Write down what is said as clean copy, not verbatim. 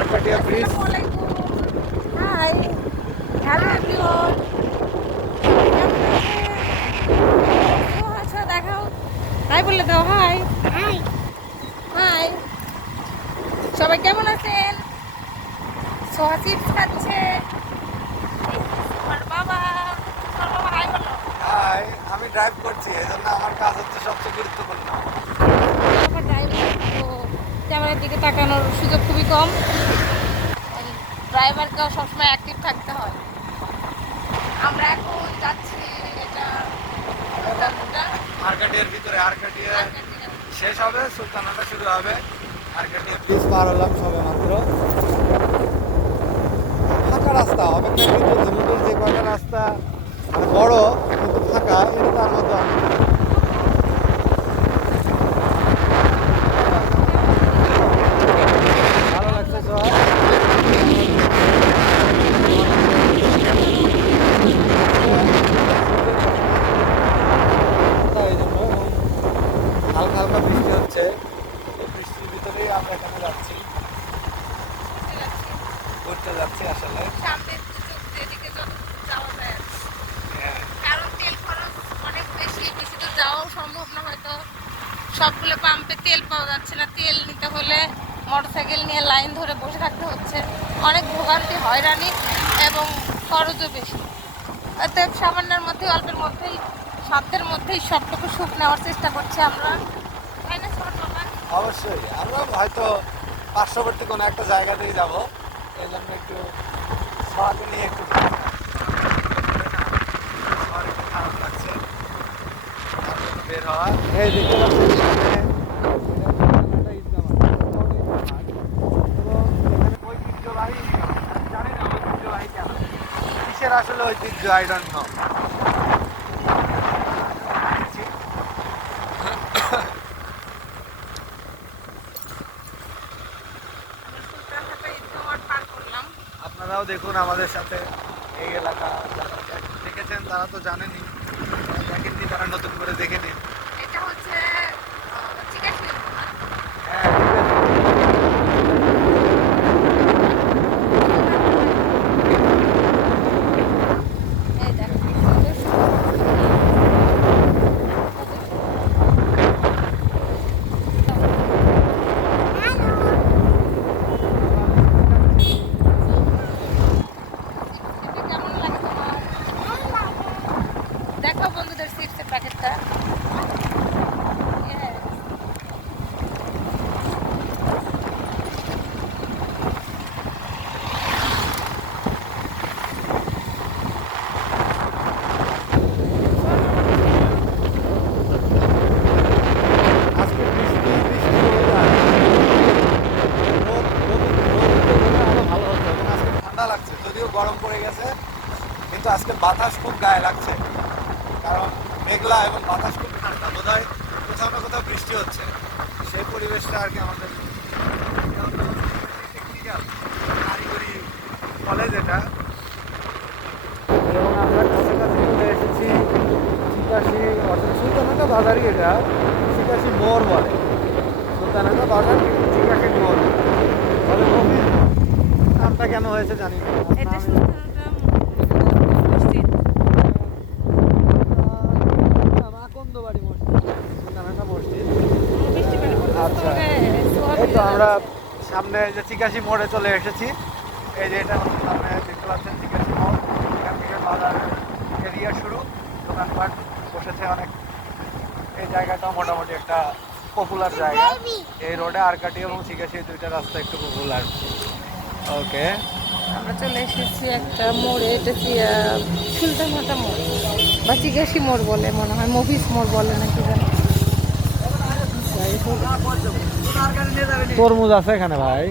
আরকাটিয়া bridge. Hi, hello everyone. আচ্ছা দেখাও, high বলে দাও। হাই হাই হাই, সবাই কেমন আছেন? সোহা চিপস খাচ্ছে। আমার বাবা, আমার বাবা হাই বলো। হাই, আমি ড্রাইভ করছি, এই জন্য আমার কাজ হচ্ছে সবচেয়ে গুরুত্বপূর্ণ। আমার ড্রাইভার তো ক্যামেরার দিকে তাকানোর সুযোগ খুবই কম। ড্রাইভারকেও সবসময় অ্যাক্টিভ থাকতে হয়। আমরা এখন যাচ্ছি, এটা আরকাটিয়ার ভিতরে, আরকাটিয়া শেষ হবে, সুলতানাটা শুরু হবে। আরকাটিয়া ব্রিজ পার হলাম সবে মাত্র। ফাঁকা রাস্তা হবে না, কিন্তু ধনুকের যে কয়টা রাস্তা মানে বড় কিন্তু ফাঁকা, এটা তার মধ্যে ভালো লাগছে সবাই। এই জন্য হালকা হালকা বৃষ্টি হচ্ছে, এই বৃষ্টির ভিতরেই আমরা এখানে যাচ্ছি, ঘুরতে যাচ্ছি আসলে। সামনের সুযোগ যেদিকে যত যাওয়া যায় আর কি। হ্যাঁ, কারণ তেল খরচ অনেক বেশি, বেশি তো যাওয়াও সম্ভব না। হয়তো সবগুলো পাম্পে তেল পাওয়া যাচ্ছে না। তেল নিতে হলে মোটরসাইকেল নিয়ে লাইন ধরে বসে থাকতে হচ্ছে। অনেক ভোগান্তি, হয়রানি এবং খরচও বেশি। অতএব সামান্যের মধ্যে, অল্পের মধ্যেই, সাধ্যের মধ্যেই সবটুকু সুখ নেওয়ার চেষ্টা করছি আমরা, তাই না ছোট বাবা? অবশ্যই আমরা হয়তো পার্শ্ববর্তী কোনো একটা জায়গাতেই যাব, এই জন্য একটু শহরকে নিয়ে একটু শহর একটু খারাপ লাগছে, তার জন্য বের হওয়া। এই দেখতে পাচ্ছেন এখানে একটা ঈদগাহ মাঠ, এবং এখানে ঐতিহ্যবাহী, আমি জানি না ঐতিহ্যবাহী কেন, কিসের আসলে ঐতিহ্য, আই ডোন্ট নো। আমরা সুলতানহাটা ঈদগাহ মাঠ পার করলাম। আপনারাও দেখুন আমাদের সাথে, এই এলাকা যারা দেখেছেন তারা তো জানেনই, দেখেননি তারা নতুন করে দেখে নিন। এটা হচ্ছে চিকাশি ঈদগাহ। হ্যাঁ, ঠিক এই দেখো, এটা কেমন লাগে তোমার? দেখো বন্ধুদের চিপসের প্যাকেটটা। Yes. আজকে বৃষ্টি বৃষ্টি ওয়েদার, আরো ভালো হচ্ছে এবং আজকে ঠান্ডা লাগছে, যদিও গরম পড়ে গেছে, কিন্তু আজকে বাতাস খুব গায়ে লাগছে, কারণ মেঘলা এবং বাতাস খুব ঠান্ডা। বোধ হয় কোথাও না কোথাও বৃষ্টি হচ্ছে, সেই পরিবেশটা আর কি আমাদের টেকনিক্যাল কারিগরি কলেজ এটা। এবং আমরা কাছাকাছি চলে এসেছি চিকাশি, অর্থাৎ সুলতানাটা বাজারই, এটা চিকাশি মোড় বলে, সুলতানাটা বাজার কিন্তু চিকাশি মোড় বলে। মফিজ নামটা কেন হয়েছে জানি না। এটা সুলতানহাটা মসজিদ। আকন্দবাড়ি মসজিদ, সুলতানাটা মসজিদ। বৃষ্টি পানি পড়তেছে আচ্ছা, তোমাকে সোয়া এই তো ভিজে আমরা যাচ্ছে। সামনে যে চিকাশি মোড়ে চলে এসেছি। এই যে এটা হচ্ছে সামনে দেখতে পাচ্ছেন চিকাশি মোড়, এখান থেকে বাজার এরিয়া শুরু, দোকানপাট বসেছে অনেক। এই জায়গাটা মোটামুটি একটা পপুলার জায়গা, এই রোডে আরকাটি এবং চিকাশি দুইটা রাস্তা একটু পপুলার। ওকে, আমরা চলে এসেছি একটা মোড়ে, এটা সুলতানহাটা মোড় বা চিকাশি মোড় বলে মনে হয়, মফিজ মোড় বলে নাকি জানি। তরমুজ আছে এখানে ভাই।